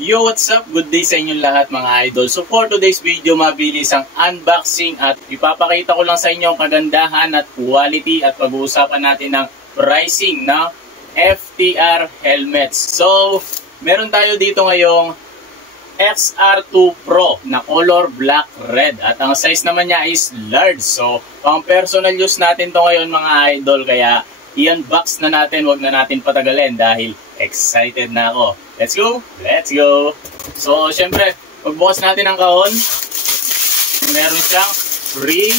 Yo, what's up? Good day sa inyong lahat mga idol. So for today's video, mabilis ang unboxing at ipapakita ko lang sa inyo ang kagandahan at quality at pag-uusapan natin ng pricing ng FTR helmets. So, meron tayo dito ngayong XR2 Pro na color black red at ang size naman niya is large. So, pang personal use natin to ngayon mga idol, kaya i-unbox na natin, wag na natin patagalin dahil excited na ako. Let's go! Let's go! So, syempre, pagbukas natin ang kahon, meron siyang free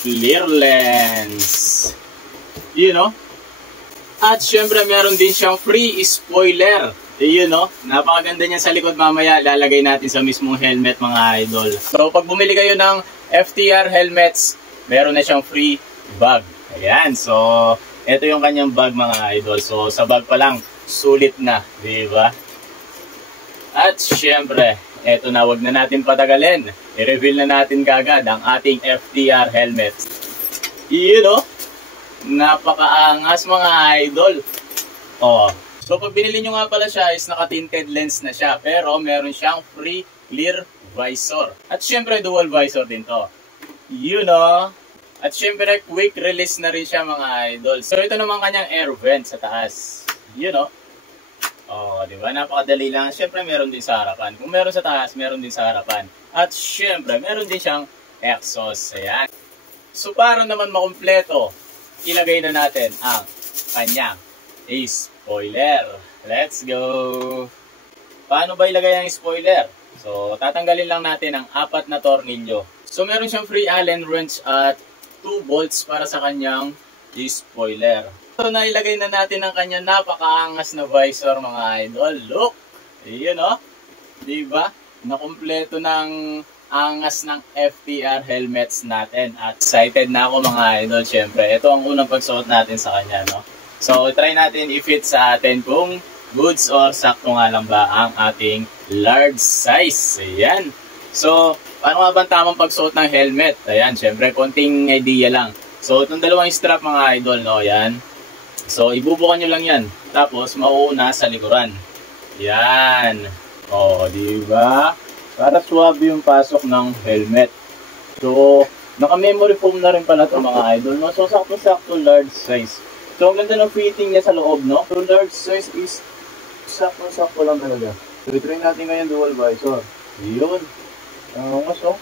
clear lens. You know? At syempre, meron din siyang free spoiler. You know? Napakaganda niya sa likod, mamaya lalagay natin sa mismong helmet mga idol. So, pag bumili kayo ng FTR helmets, meron na siyang free bag. Ayan, so, ito yung kanyang bag mga idol. So, sa bag pa lang, sulit na, di ba? At syempre, eto na, wag na natin patagalin. I-reveal na natin kagad ang ating FTR helmet. You know, napakaangas mga idol. Oh, so pag binili nyo nga pala siya is naka-tinted lens na siya, pero meron siyang free clear visor. At syempre, dual visor din to. You know, at syempre, quick release na rin siya mga idol. So ito naman kanyang air vent sa taas. You know, oh, di ba? Napakadali lang. Syempre, meron din sa harapan. Kung meron sa taas, meron din sa harapan. At syempre, meron din siyang exhaust. Ayan. So, para naman makumpleto, ilagay na natin ang kanyang spoiler. Let's go! Paano ba ilagay ang spoiler? So, tatanggalin lang natin ang 4 na tornilyo. So, meron siyang free Allen wrench at 2 bolts para sa kanyang spoiler. So, nailagay na natin ang kanyang napakaangas na visor mga idol. Look! Yun o. Diba? Nakumpleto ng angas ng FTR helmets natin. At excited na ako mga idol. Siyempre, ito ang unang pagsuot natin sa kanya. No? So, try natin i-fit sa atin kung goods or sakto nga lang ba ang ating large size. Ayan. So, paano nga ba tamang pagsuot ng helmet? Ayan, siyempre, konting idea lang. So, itong dalawang strap mga idol, no? Ayan. So, ibubukan nyo lang yan. Tapos, mauuna sa likuran. Yan. O, diba? Para suwabe yung pasok ng helmet. So, naka-memory foam na rin pala ito mga idol. No? So, sakto-sakto large size. So, ang ganda ng fitting niya sa loob, no? So, large size is sakto-sakto lang talaga. So, try natin ngayon dual visor. Yun. So,